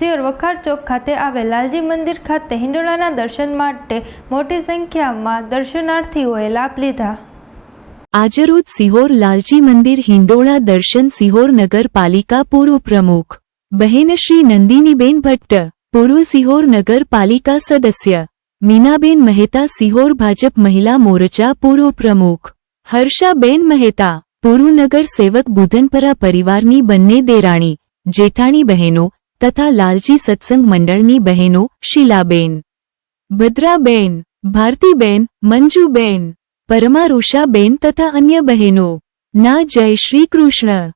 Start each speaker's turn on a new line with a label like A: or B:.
A: સિયોર વખાર ચોક ખાતે આવેલ લાલજી મંદિર ખાતે હિંડોળાના દર્શન માટે મોટી સંખ્યામાં દર્શનાર્થીઓએ લાભ લીધા.
B: આજરોજ સિહોર લાલજી મંદિર હિંડોળા દર્શન સિહોર નગરપાલિકા પૂર્વ પ્રમુખ બહેન શ્રી નંદિનીબેન ભટ્ટ, પૂર્વ સિહોર નગરપાલિકા સદસ્ય મીનાબેન મહેતા, સિહોર ભાજપ મહિલા મોરચા પૂર્વ પ્રમુખ હર્ષાબેન મહેતા, પૂર્વ નગર સેવક બુધનપરા પરિવારની બંને દેરાણી, જેઠાણી બહેનો તથા લાલજી સત્સંગ મંડળની બહેનો શીલાબેન, ભદ્રાબેન, ભારતીબેન, મંજુબેન, પરમારુષાબેન તથા અન્ય બહેનો. ના જય શ્રી કૃષ્ણ.